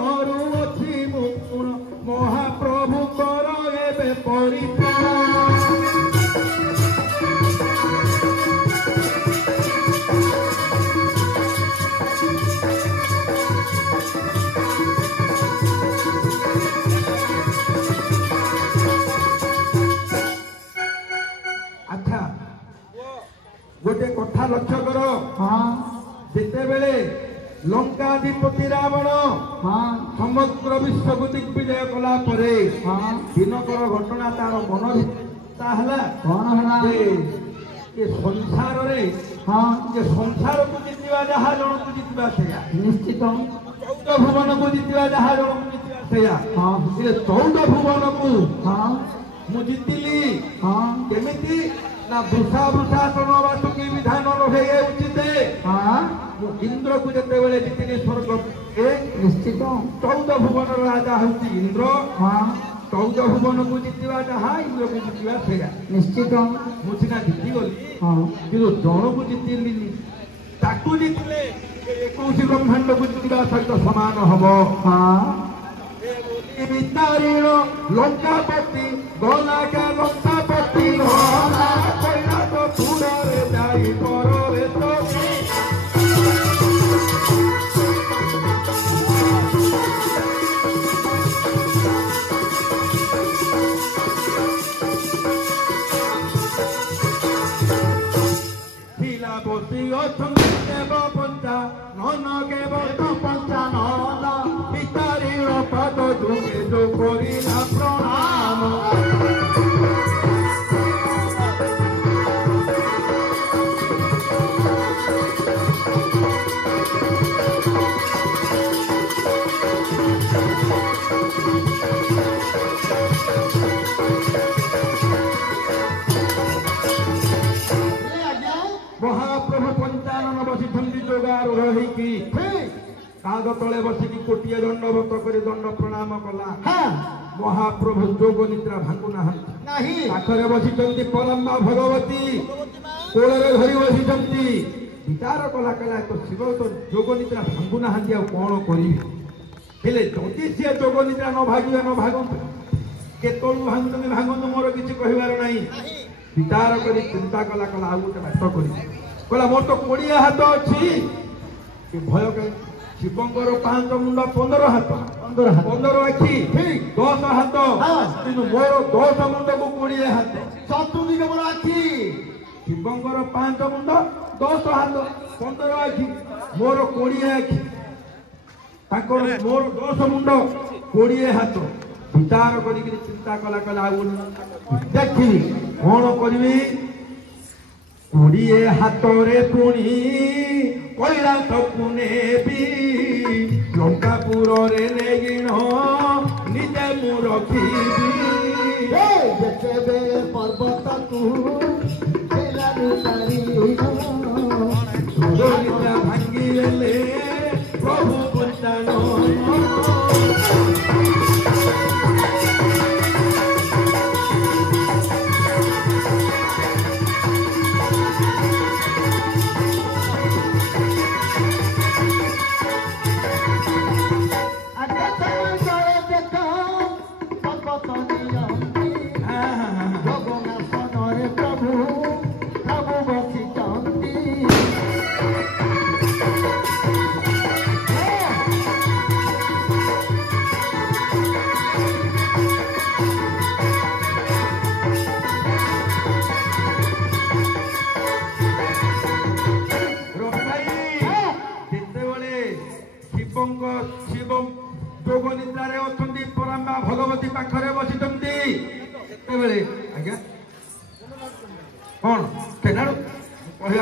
ଘରୁ ଅଛି ମୁକୁଳ ମହାପ୍ରଭୁଙ୍କର ଏବେ ପରିପୂର୍ଣ୍ଣ। ଆଚ୍ଛା गोटे कथा लक्ष्य कर जितेबले लंकाधिपति रावण समग्र विश्व को दिग्विजय कला दिनकर घटना तार मन संसार संसार को जीतवा जहा जन को जीतवा निश्चित 14 भुवन को जीतवा जहा जन को जीतवा 14 भुवन को मु जीतिली केमिति ना वृषा वृषासन वासुकी विधान रहे उचित इंद्र को जिते बेले जीतिली स्वर्ग निश्चित 14 भुवन राजा हूँ इंद्र 14 भुवन को जीतवा जहा इंद्र को जीतवा से निश्चित मुझे जीति गली कि जन को जीतिली ताकू जीतिले 21 ब्रह्मांड को जीतवा सहित समान हम वितारीण लंकापति गला का लंकापति कहला तो दूरे जाई परे तो शिलापति अछंती देव पंचा नन केव पंचा नन वितारीण पद जुगे जो करिला प्रणाम महाप्रभु 55 बसी जोगार रही काग तले बसिकी कोटिए दंडवत कर दंड प्रणाम कला महाप्रभु जोग निद्रा भांगु पाखरे बसी परम्बा भगवती कोल धरी बसी विचार कला कला तो शिव तो जोग निद्रा भांगु ना कौन करी जदि सी जोग निद्रा न भागे न भागत केतु भांगु भांगत मोर किसी कहबार ना विचार कर चिंता कला कला आ गोटे बात कला मोर तो 20 हाथ अच्छी भय कहीं शिवंकर 5 मुंड 15 हाथ 15 आखि 10 हाथ किंतु मोर 10 मुंड को 20 हाथ चतुर्दिग मोर आखि शिवंकर 5 मुंड 10 हाथ 15 आखि मोर 20 आखि मोर 10 मुंड 20 हाथ विचार करी चिंता कला कला देखी कौन करी 20 हाथ रे पुणी कैलाश पुनेबी लंकापुर रे नेगिण निजे मु रखिबी देखबे पर्वत तू भांगी गले प्रभु पंचान भगवती पाखरे बसी आज्ञा कौन कहना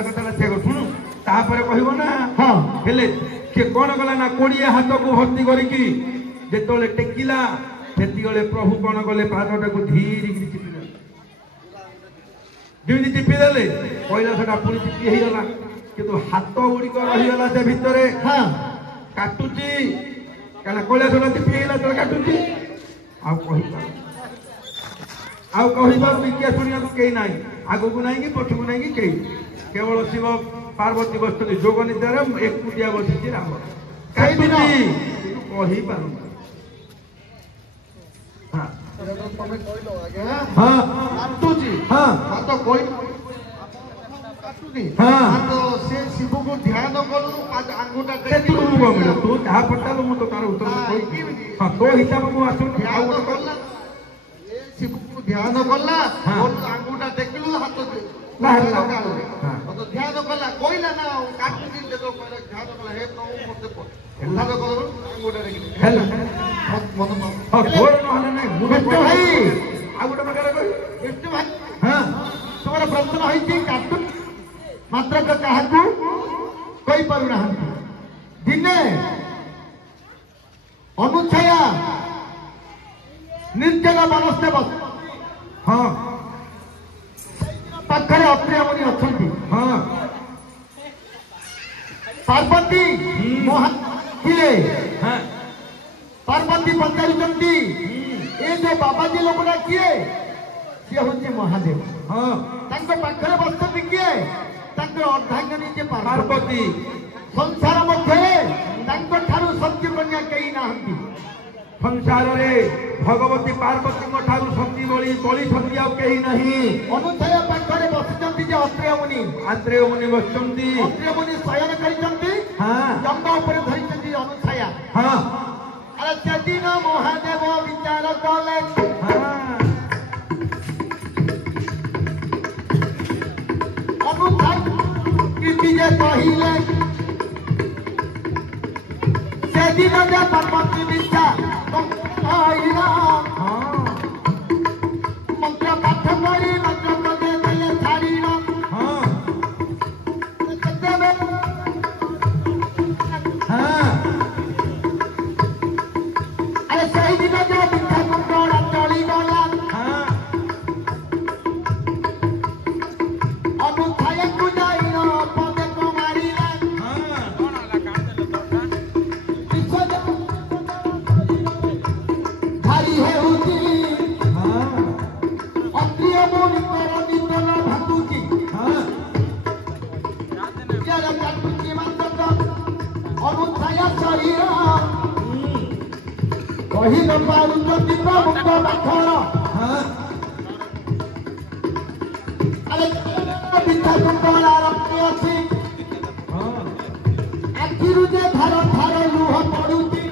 कथा शुणु तापर कह ना हाँ हेले किए कौन कला ना 20 हाथ को भर्ती करके जो टेकिला से प्रभु कौन कले पादटा को धीरे चिपिदेले जमी चिपिदेले कैलाशटा पुणी चिपी होगला किंतु हाथ गुड़िक रहीगला से भितर काटुची क्या कैलाशटा चिपी होगा काटुची किए शुणा कई ना आग को ना कि पछक ना कि केवल शिव पार्वती बस जोग निद्रा एकुटिया बसी राम कही पारू हाँ तमे कहलो आगे हाँ काटुची हाँ तो कोई काटुनी हाँ तो से शिव को ध्यान करू आंगुटा तू मिले तू जहाँ पचारू मु तो तार उत्तर कही हाँ तो हिसाब मु आसु ध्यान कला शिव को ध्यान कला और आंगुटा टेकलु हाथ बाहरला तो ध्यान कला कोइला ना काटुची देखो ध्यान कला हे प्रभु मते ध्यान करू आंगुटा टेकलु हेला मन हाँ घोर नहले नहीं मु भाई आ गोटे प्रकार कही विष्णु भाई हाँ तुम्हारा प्रश्न होइछि काटुन मात्र काहाकू कहि पारु नाहंती दिने अनुच्छया निर्जन वनस्ते बस हाँ पाखरे अत्रियमुनि अछंती हाँ पार्वती महा किए हाँ पार्वती पचारुचंती ए जो बाबाजी लोकना किए से होछि महादेव हाँ तांको पाखरे बसती किए तांको अर्धांगिनी जे पार्वती संसार मध्य तांको ठारू सत्य कन्या केही नाहंती संसार रे भगवती पार्वती ठारू सती बड़ी बड़ी सती आउ कहीं नहीं अनुच्छया पाखरे बसिचंती जे अत्रेय मुनि आत्रेय मुनि बसचंती अत्रेय मुनि शयन करिचंती हाँ जंग ऊपर धरिचंती अनुच्छया हाँ अरे सेदिन महादेव विचार कले हाँ अनुच्छय कृति जे कहिले सेदिन जे पार्वती विद्या कहिला हाँ मंत्र पाठ करी मंत्र पदे देले छाड़ीना हाँ केतेबे हाँ अरे सही दिन जो विद्या कंट्रोल चली गला हाँ अनुच्छय को जाइना पदे को मारिला हाँ धारी है उती हाँ अत्रिय मुनि करनी तन भातुची हाँ यार काटुची मंत्र अनुच्छय शरीर कहि न पारु दिव्य मुक्त बाखर हाँ अरे विद्या कंट्रोल आरंभ अछि हाँ आखिरु जे धार धार लुह पडुची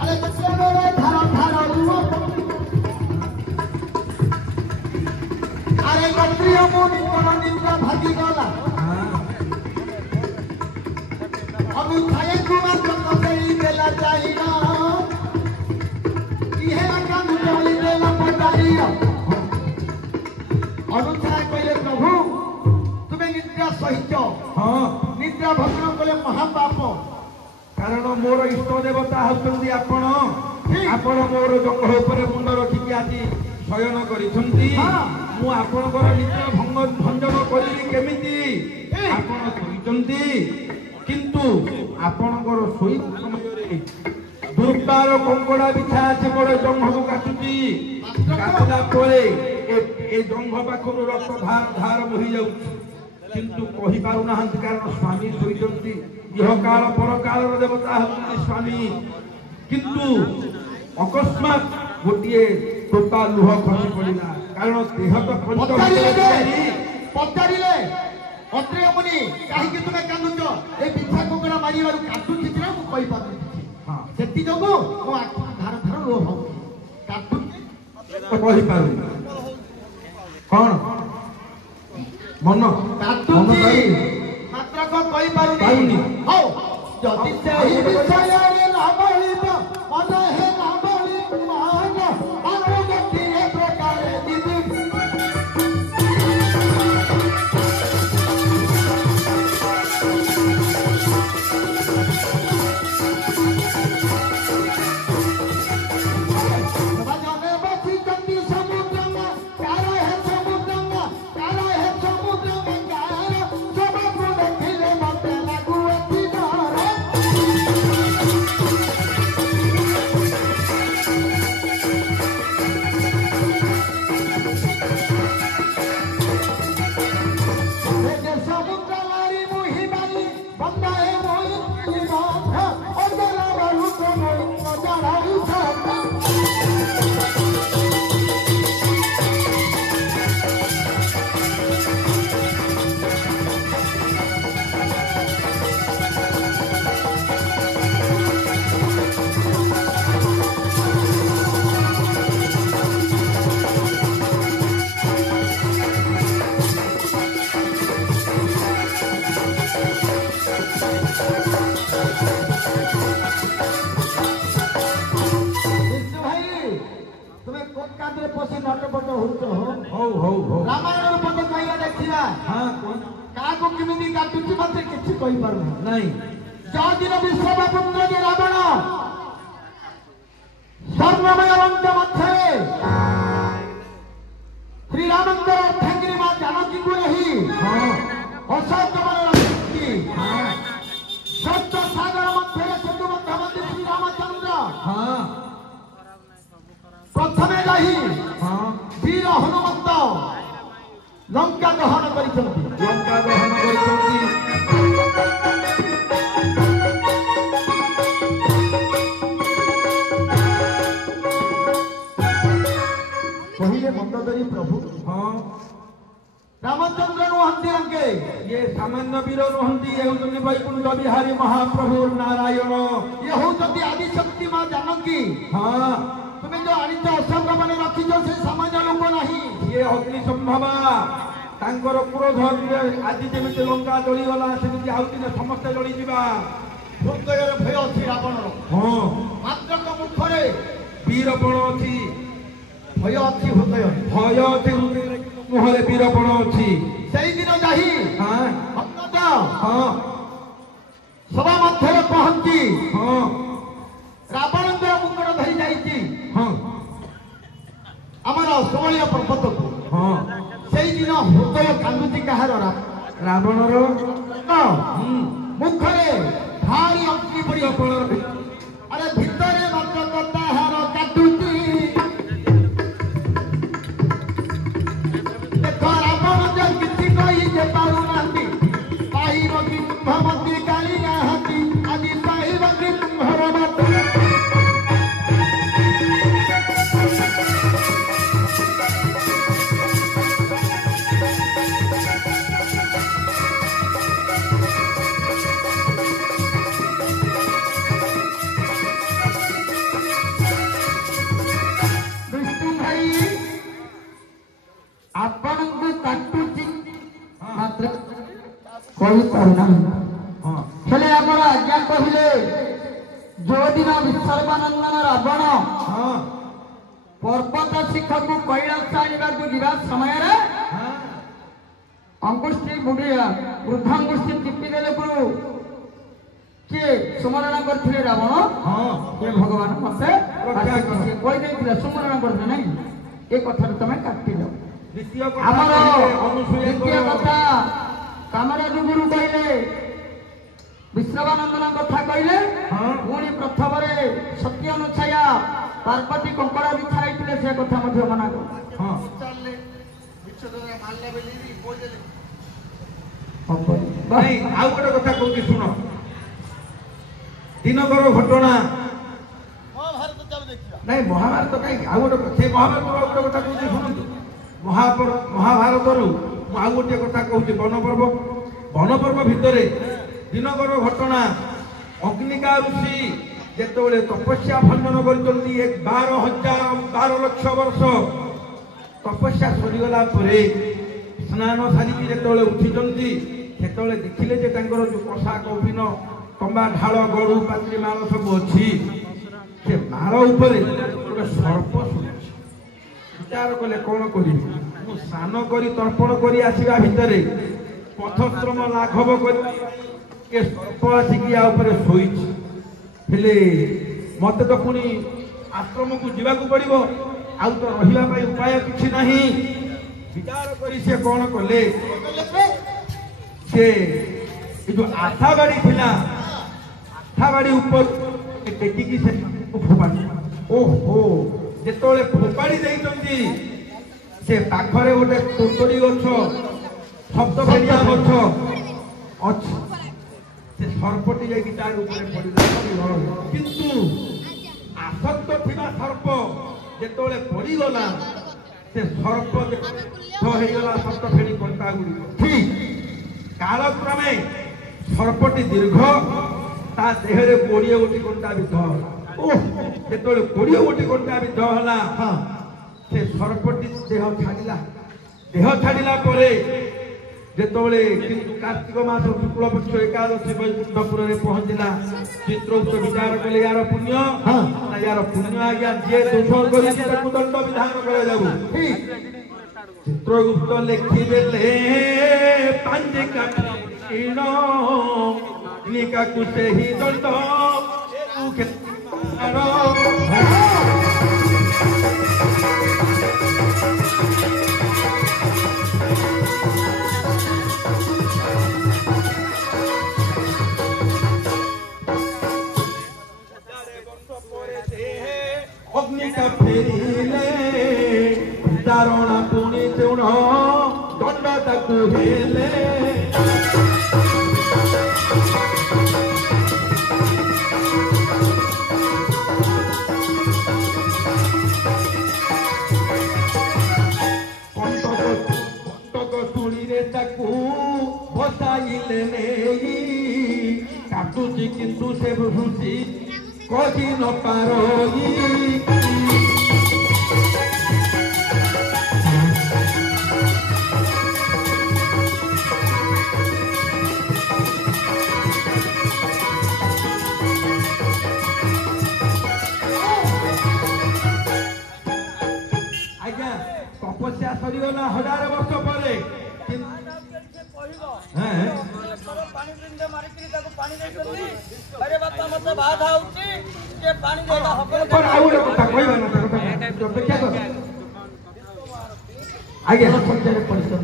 अरे केतेबे धार धार लुह अरे मंत्रिय मुनि करनी तन भागी गला हाँ अनुच्छय कुमार कतई देला चाहिना इहे कान बोली देला पटारिया अनुच्छय कहले प्रभु तुमे निद्रा सहित हाँ निद्रा भग्न कले महापाप कारण मोर इष्ट देवता होउछन्ती आपण आपण मोर जंग उपरे मुंड रखिकी आजी शयन करिसन्ती हाँ। मु आपणकर निद्रा भंजन करिली केमिति आपण करिसन्ती किंतु आपणकर सोई समୟରେ दुर्बार कंकड़ा बिछा আছে मोर जंग को काटुची काटला परे ए जंग पाखरु रक्त धार धार बही जाउची किंतु कहि पारु नाहंती कारण स्वामी सोइचंती इह काल पर काल देवता होती स्वामी किंतु अकस्मात गोटे टोपा लुह खसी पड़ा कारण देह तो पचारिले अत्रेय मुनि काहे तुमे कांदुच ए पिछा कुकुरा मारिबारु काटुची ना मु कहि पारु हाँ सेति जगो मो आखि धार धार लो हो काटुची तो कहि पारु कौन मन काटुची मात्र को कहि पारुनी। पारुनी हो जति सेहि विषय रे न बलित मन हे न बलि मान अनु गति ए प्रकार दिदि भजने बसी चंदी समुद्र में प्यारा है समुद्र में प्यारा है समुद्र में प्यारा सब गुण खिले मत लागू अति डर ବିଷ୍ଣୁ ଭାଇ ତୁମେ କୋକାତରେ ପଶି ନଟପଟ ହଉଛ ହଉ ହଉ ହଉ ରାମାୟଣର ପଦ କହିବା ଦେଖିବା ହଁ କଣ କାହାକୁ କେମିତି କାଟୁଛି ମତେ କିଛି କହିପାରୁନି ନାଇଁ ଯଦିନ ବିଶ୍ୱପୁତ୍ର ଯେ ରାବଣ ସ୍ୱର୍ଣ୍ଣମୟ ଲଙ୍କା ମଧ୍ୟରେ ଶ୍ରୀରାମଙ୍କର ଅର୍ଦ୍ଧାଙ୍ଗିନୀ ମା ଜାନକୀଙ୍କୁ ନେଇ ହଁ ଅଶୋକବନ ରଖିଛନ୍ତି ହଁ ସପ୍ତ ସାଗର ମଧ୍ୟରେ ସେତୁ ମଧ୍ୟବର୍ତ୍ତୀ ଶ୍ରୀରାମଚନ୍ଦ୍ର ହଁ ପ୍ରଥମେ ଯାଇ ହଁ ବୀର ହନୁମନ୍ତ ଲଙ୍କା ଦହନ କରିଛନ୍ତି ଲଙ୍କା ଦହନ କରିଛନ୍ତି କହିଲେ ମନ୍ଦୋଦରୀ ପ୍ରଭୁ ହଁ ରାମଚନ୍ଦ୍ର ନୁହନ୍ତି ଆଙ୍କେ ଇଏ ସାମାନ୍ୟ ବୀର ନୁହନ୍ତି ଏ ହେଉଛନ୍ତି ବୈକୁଣ୍ଠ ବିହାରୀ ମହାପ୍ରଭୁ ନାରାୟଣ ଇଏ ହଉଛନ୍ତି ଆଦିଶକ୍ତି ମା ଜାନକୀ ହଁ ତୁମେ ଯୋଉ ଆଣିଛ ଅଶୋକ ମାନେ ରଖିଛ ସେ ସାମାନ୍ୟ ଲୋକ ନାହିଁ ଇଏ ଅଗ୍ନି ସମ୍ଭବା ତାଙ୍କର କ୍ରୋଧ ଆଜି ଯେମିତି ଲଙ୍କା ଜଳିଗଲା ସେମିତି ଆଉ ଦିନେ ସମସ୍ତେ ଜଳିଯିବା ହୃଦୟରେ ଭୟ ଅଛି ରାବଣର ହଁ ମାତ୍ରକ ମୁଖରେ ବୀରପଣ ଅଛି ଭୟ ଅଛି ହୃଦୟରେ ଭୟ ଅଛି ହୃଦୟରେ ମୁହଁରେ ବୀରପଣ ଅଛି ସେଇଦିନ ଯାଇ ହଁ ଅନ୍ନଦ ହଁ ସଭା ମଧ୍ୟରେ ପହଞ୍ଚି ହଁ ରାବଣଙ୍କର ମୁକୁଟ ଧରି ଯାଇଛି ହଁ ଆମର ଷୋହଳିଆ ପର୍ବତକୁ ହଁ ସେଇଦିନ ହୃଦୟ କାନ୍ଦୁଛି କାହାର ରାବଣର ମୁଖରେ ଭାରି ଅଗ୍ନି ପଡ଼ି ବୀରପଣର ଆରେ ଭିତରେ ମାତ୍ର ତାହାର କାଟୁଛି ଦେଖ ରାବଣ ଯେ କିଛି କହି ଯେ ପାରୁନାହାନ୍ତି ପାଇବ କି କୁମ୍ଭମନ୍ତ୍ରୀ କାଳି ନାହାନ୍ତି ଆଜି ପାଇବ କି କୁମ୍ଭର ବିଷ୍ଣୁ ଭାଇ ଆପଣଙ୍କୁ କାଟୁଛି ମାତ୍ର କହିପାରୁନାହିଁ ହଁ ହେଲେ ଆମର ଆଜ୍ଞା କହିଲେ ଯୋଉଦିନ ବିସର୍ବାନନ୍ଦନ ରାବଣ ହଁ ପର୍ବତ ଶିଖକୁ କୈଳାସ ଆଣିବାକୁ ଯିବା ସମୟରେ ହଁ ଅଙ୍ଗୁଷ୍ଠି ବୃଦ୍ଧାଙ୍ଗୁଷ୍ଠି ଚିପି ଦେଲେ କିଏ ସୁମରଣ କରିଥିଲେ ରାବଣ ହଁ କିଏ ଭଗବାନ ମତେ ରକ୍ଷା କର। ସିଏ କହିଦେଇଥିଲେ ସୁମରଣ କରିଥିଲେ ନାଇଁ ଏ କଥାରେ ତମେ କାଟିଲ ଦ୍ୱିତୀୟ ଆମର ଅନୁସୂୟା ଦ୍ୱିତୀୟ କଥା କାମରାଜ ଗୁରୁ କହିଲେ ବିଶ୍ରବାନନ୍ଦନ କଥା କହିଲେ ହଁ। ପୁଣି ପ୍ରଥମରେ ସତ୍ୟ ଅନୁଛାୟା ପାର୍ବତୀ କଙ୍କଡ଼ା ବିଛା ହେଇଥିଲେ ସେ କଥା ମଧ୍ୟ ମନା କଲେ ହଁ ଭାଇ ଆଉ ଗୋଟେ କଥା କହୁଛି ଶୁଣ ଦିନକର ଘଟଣା ନାଇଁ ମହାଭାରତ କାହିଁକି ଆଉ ଗୋଟେ ସେ ମହାଭାରତ ଆଉ ଗୋଟେ କଥା କହୁଛି ଶୁଣନ୍ତୁ ମହାଭାରତରୁ ମୁଁ ଆଉ ଗୋଟିଏ କଥା କହୁଛି ବନପର୍ବ ଭିତରେ ଦିନକର ଘଟଣା ଅଗ୍ନିକା ଋଷି ଯେତେବେଳେ ତପସ୍ୟା ଭଞ୍ଜନ କରିଛନ୍ତି 12 ଲକ୍ଷ ବର୍ଷ ତପସ୍ୟା ସରିଗଲା ପରେ ସ୍ନାନ ସାରିକି ଯେତେବେଳେ ଉଠିଛନ୍ତି ସେତେବେଳେ ଦେଖିଲେ ଯେ ତାଙ୍କର ଯୋଉ କଷା କୌପିନ ତମ୍ବା ଢାଳ ଗଡ଼ୁ ପାତ୍ରୀ ମାଳ ସବୁ ଅଛି ସେ ମାଳ ଉପରେ ଗୋଟେ ସର୍ପ ଶୁଣୁଛି ବିଚାର କଲେ କଣ କରିବି ମୁଁ ସ୍ନାନ କରି ତର୍ପଣ କରି ଆସିବା ଭିତରେ ପଥଶ୍ରମ ଲାଘବ କରି ଏ ସର୍ପ ଆସିକି ୟା ଉପରେ ଶୋଇଛି ହେଲେ ମତେ ତ ପୁଣି ଆଶ୍ରମକୁ ଯିବାକୁ ପଡିବ ଆଉ ତ ରହିବା ପାଇଁ ଉପାୟ କିଛି ନାହିଁ ବିଚାର କରି ସେ କଣ କଲେ ସେ ଯୋଉ ଆଠାବାଡ଼ି ଥିଲା ଆଠାବାଡ଼ି ଉପର ଟେକିକି ସେ ଫୋପାଡ଼ି ଓହୋ ଯେତେବେଳେ ଫୋପାଡ଼ି ଦେଇଛନ୍ତି ସେ ପାଖରେ ଗୋଟେ ତୋତରୀ ଗଛ ଶବ୍ଦ ଫେରିଆ ଗଛ ଅଛି ସେ ସର୍ପଟି ଯାଇକି ତାର ଉପରେ ପଡ଼ିଗଲା କିନ୍ତୁ ଆସକ୍ତ ଥିବା ସର୍ପ ଯେତେବେଳେ ପଡ଼ିଗଲା ସେ ସର୍ପ ହେଇଗଲା ସପ୍ତ ଫେଣି କଣ୍ଟା ଗୁଡ଼ିକ ଠିକ କାଳକ୍ରମେ ସର୍ପଟି ଦୀର୍ଘ ତା ଦେହରେ 20 ଗୋଟି କଣ୍ଟା ବିଦ୍ଧ ହେଲା ଯେତେବେଳେ 20 ଗୋଟି କଣ୍ଟା ବିଦ୍ଧ ହେଲା ସେ ସର୍ପଟି ଦେହ ଛାଡ଼ିଲା ପରେ ଯେତେବେଳେ କିନ୍ତୁ କାର୍ତ୍ତିକ ମାସ ଶୁକ୍ଳପକ୍ଷ ଏକାଦଶୀ ବୈକୁଣ୍ଠପୁରରେ ପହଞ୍ଚିଲା ଚିତ୍ରଉତ୍ସ ବିଚାର କଲେ ୟାର ପୁଣ୍ୟ ନା ୟାର ପୁଣ୍ୟ ଆଜ୍ଞା ଯିଏ ଦୋଷ କରିଛି ତାକୁ ଦଣ୍ଡ ବିଧାନ କରାଯାଉ। ଚିତ୍ରଗୁପ୍ତ ଲେଖିଦେଲେ ପାଞ୍ଜିକା ନିକାକୁ ସେହି ଦଣ୍ଡ ଅଗ୍ନିକା ଫେରିଲେ ଦାରଣା ପୁଣି ତେଣ ଦଣ୍ଡ ତାକୁ ହେଲେ କଣ୍ଟକ ଶୁଣିରେ ତାକୁ ବସାଇଲେ ନେଇ କାଟୁଛି କିନ୍ତୁ ସେ ବୁଝୁଛି କହି ନ ପାରଇ ଆଜ୍ଞା ତପସ୍ୟା ସରିଗଲା 1000 ବର୍ଷ ପରେ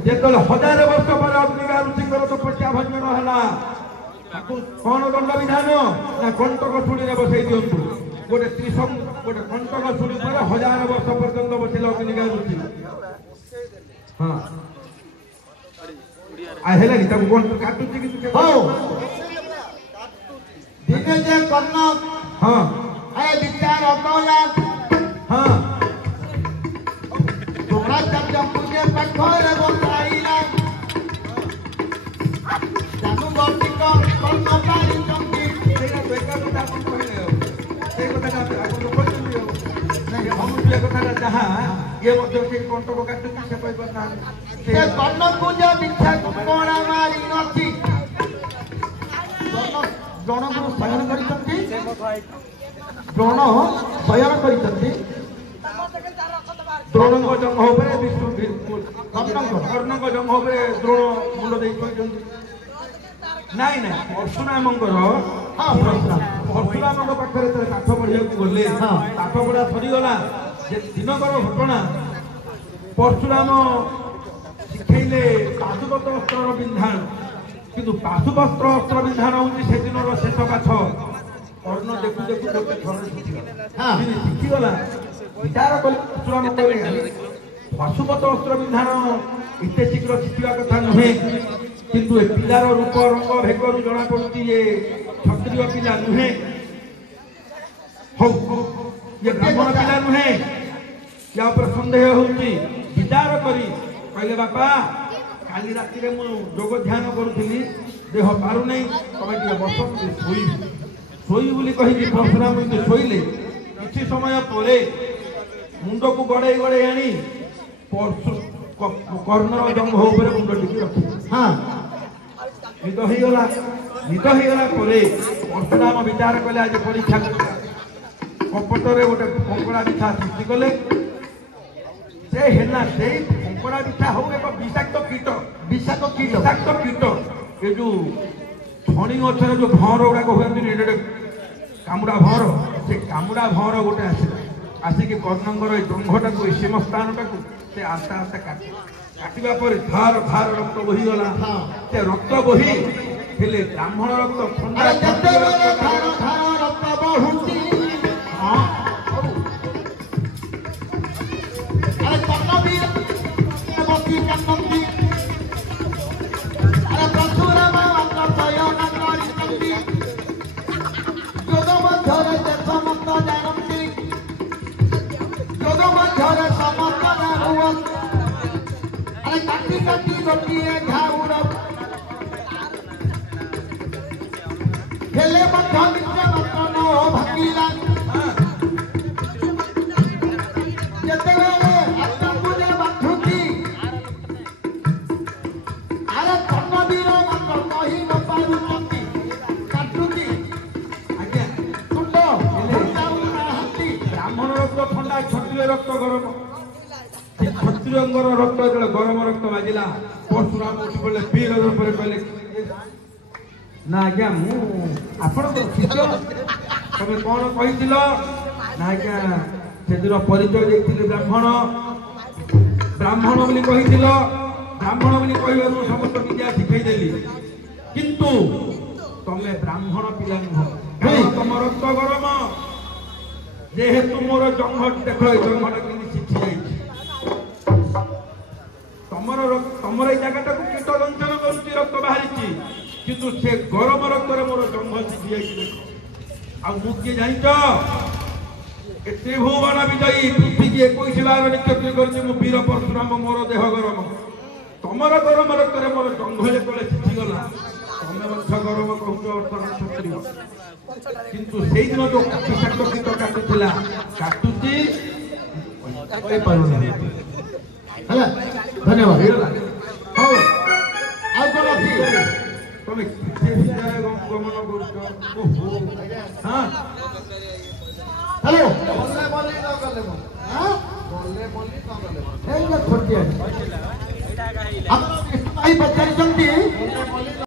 ଯେତେବେଳେ 1000 ବର୍ଷ ପରେ ଅଗ୍ନିକା ଋଷିଙ୍କର ତପସ୍ୟା ଭଞ୍ଜନ ହେଲା ତାକୁ କଣ ଦଣ୍ଡ ବିଧାନ ନା କଣ୍ଟକ ଶୁଳିରେ ବସେଇ ଦିଅନ୍ତୁ। ଗୋଟେ ଗୋଟେ କଣ୍ଟକ ଶୁଳି ପରେ 1000 ବର୍ଷ ପର୍ଯ୍ୟନ୍ତ ବସିଲେ ଅଗ୍ନିକା ଋଷି। ହଁ ହେଲାନି ତାକୁ କଣ କାଟୁଛି କିନ୍ତୁ ଦିନେ ଯେ କର୍ଣ୍ଣ ବିଚାର କଲା ଦ୍ରୋଣାଚାର୍ଯ୍ୟ ପୂଜେ ପାଖରେ ବସାଇଲା ତାକୁ ଗତିକ କର୍ଣ୍ଣ ପାରିଛନ୍ତି। ଯାହା ଇଏ ମଧ୍ୟ ସେ କଣ୍ଟକ କାଟୁଛି ସେ କହିପାରୁନାହାନ୍ତି ସେ କର୍ଣ୍ଣ ପୂଜା ମିଥ୍ୟା କଣା ମାରି ନଛି ଦ୍ରୋଣକୁ ଶୟନ କରିଛନ୍ତି। ଦ୍ରୋଣ ଶୟନ କରିଛନ୍ତି ଦ୍ରୋଣଙ୍କ ଜଙ୍ଘ ଉପରେ କର୍ଣ୍ଣଙ୍କ ଜଙ୍ଘ ଉପରେ ଦ୍ରୋଣ ମୁଣ୍ଡ ଦେଇ କହିଛନ୍ତି। ନାଇଁ ନାଇଁ ପରଶୁରାମଙ୍କର ପରଶୁରାମଙ୍କ ପାଖରେ ପାଠ ପଢିବାକୁ ଗଲେ ପାଠ ପଢା ସରିଗଲା ଯେ ଦିନକର ଘଟଣା ପରଶୁରାମ ଶିଖେଇଲେ ପାଶୁପତ ଅସ୍ତ୍ରର ବିନ୍ଧାଣ କିନ୍ତୁ ପାଶୁପତ୍ର ଅସ୍ତ୍ର ବିନ୍ଧାଣ ହଉଛି ସେଦିନର ଶେଷ ପାଠ। କର୍ଣ୍ଣ ଦେଖୁ ଦେଖୁ ଗୋଟେ ଥରେ ଶିଖିଗଲା ବିଚାର କଲେ ପରଶୁରାମ କହିଲେ ପାଶୁପତ ଅସ୍ତ୍ର ବିନ୍ଧାଣ ଏତେ ଶୀଘ୍ର ଶିଖିବା କଥା ନୁହେଁ କିନ୍ତୁ ଏ ପିଲାର ରୂପ ରଙ୍ଗ ଭେକରୁ ଜଣା ପଡୁଛି ଏ କ୍ଷତ୍ରିୟ ପିଲା ନୁହେଁ ହଉ ଇଏ ବ୍ରାହ୍ମଣ ପିଲା ନୁହେଁ ୟା ଉପରେ ସନ୍ଦେହ ହଉଛି। ବିଚାର କରି କହିଲେ ବାପା କାଲି ରାତିରେ ମୁଁ ଯୋଗ ଧ୍ୟାନ କରୁଥିଲି ଦେହ ପାରୁନାହିଁ ତମେ ଟିକେ ବସ ଶୋଇ ବୋଲି କହିକି ପରଶୁରାମ ଶୋଇଲେ। କିଛି ସମୟ ପରେ ମୁଣ୍ଡକୁ ଗଡ଼େଇ ଗଡ଼େଇ ଆଣି କର୍ଣ୍ଣ ଜଙ୍ଘ ଉପରେ ମୁଣ୍ଡ ଟିକି ରଖିଲେ। ନିଦ ହେଇଗଲା ପରେ ପରଶୁରାମ ବିଚାର କଲେ ଆଜି ପରୀକ୍ଷା କପଟରେ ଗୋଟେ କଙ୍କଡା ବିଛା ସୃଷ୍ଟି କଲେ। ସେ ହେଲା ସେଇ କଙ୍କଡା ବିଛା ହଉ ଏକ ବିଷାକ୍ତ କୀଟ ଏ ଯୋଉ ଛଣି ଗଛରେ ଯୋଉ ଭଅଁର ଗୁଡାକ ହୁଅନ୍ତିନି କାମୁଡା ଭଅଁର ସେ କାମୁଡା ଭଅଁର ଗୋଟେ ଆସିଲା ଆସିକି କର୍ଣ୍ଣଙ୍କର ଏଇ ଜଙ୍ଘଟାକୁ ଏଇ ସୀମ ସ୍ଥାନଟାକୁ ସେ ଆସ୍ତେ ଆସ୍ତେ କାଟିବା ପରେ ଧାର ରକ୍ତ ବୋହିଗଲା। ସେ ରକ୍ତ ବୋହି ହେଲେ ବ୍ରାହ୍ମଣ ରକ୍ତ ଥଣ୍ଡା କ୍ଷତ୍ରିୟ ରକ୍ତ ଗରମ ସେ କ୍ଷତ୍ରିୟଙ୍କର ରକ୍ତ ଯେତେବେଳେ ଗରମ ରକ୍ତ ବାଜିଲା ପରଶୁରାମ ଉଠି ପଡ଼ିଲେ ବୀର ରୂପରେ କହିଲେ ନା ଆଜ୍ଞା ମୁଁ ଆପଣଙ୍କର ଶିଷ୍ୟ ତମେ କଣ କହିଥିଲ ନା ଆଜ୍ଞା ସେଦିନ ପରିଚୟ ଦେଇଥିଲି ବ୍ରାହ୍ମଣ ବୋଲି କହିଥିଲ ବ୍ରାହ୍ମଣ ବୋଲି କହିବାରୁ ସମସ୍ତ ବିଦ୍ୟା ଶିଖେଇଦେଲି କିନ୍ତୁ ତମେ ବ୍ରାହ୍ମଣ ପିଲା ନୁହଁ କାରଣ ତମ ରକ୍ତ ଗରମ ଯେହେତୁ ମୋର ଜଙ୍ଘ ଦେଖ ଏ ଜଙ୍ଘଟା କେମିତି ଶିଖି ଯାଇଛି ତମର ଏଇ ଜାଗାଟାକୁ କୀଟ ଦଂଶନ କରୁଛି ରକ୍ତ ବାହାରିଛି କିନ୍ତୁ ସେ ଗରମ ରକ୍ତରେ ମୋର ଜଙ୍ଘ ଶିଖି ଯାଇଛି ଦେଖ ଆଉ ମୁଁ କିଏ ଜାଣିଛ ଏ ତ୍ରିଭୁବନ ବିଜୟୀ ପୃଥିବୀ 21 ବାର ନିକ୍ଷେପ କରିଛି ମୁଁ ବୀର ପରଶୁରାମ ମୋର ଦେହ ଗରମ ତମର ଗରମ ରକ୍ତରେ ମୋର ଜଙ୍ଘ ଯେତେବେଳେ ଶିଖିଗଲା ତମେ ମଧ୍ୟ ଗରମ କହୁଛ ବର୍ତ୍ତମାନ କ୍ଷତ୍ରିୟ କିନ୍ତୁ ସେଇଦିନ ଯୋଉ ବିଷାକ୍ତ କୀଟ କାଟୁଥିଲା କାଟୁଛି କହିପାରୁନି ହେଲା ଧନ୍ୟବାଦ ହଉ ଆଉ କଣ ଅଛି ତମେ କେତେ ଭିତରେ ଗମନ କରୁଛ ଓହୋ ହଁ ହ୍ୟାଲୋ ବଲେ ବଲି ନ ଗଲେ ମୁଁ ହାଁ ବଲେ ବଲି ନ ଗଲେ ମୁଁ ଏଇ ଛୋଟିଆ ଆପଣ ଭାଇ ପଚାରିଛନ୍ତି ବଲେ ବଲି ନ